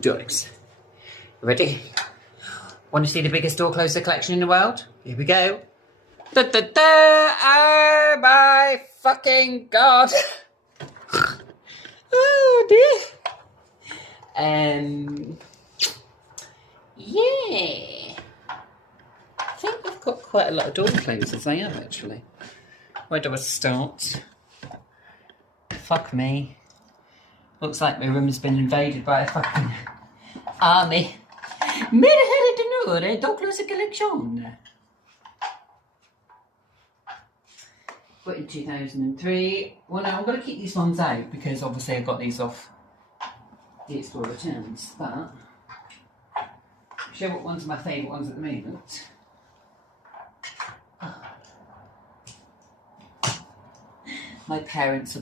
Ducks. Ready? Want to see the biggest door closer collection in the world? Here we go. Da, da, da. Oh my fucking god! Oh dear. Yeah. I think I've got quite a lot of door closers. I have actually. Where do I start? Fuck me. Looks like my room has been invaded by a fucking army. Merhaba tenore, door closer collection. Put in 2003. Well, no, I'm going to keep these ones out because obviously I got these off the Explorer returns. But I'll show what ones are my favourite ones at the moment. My parents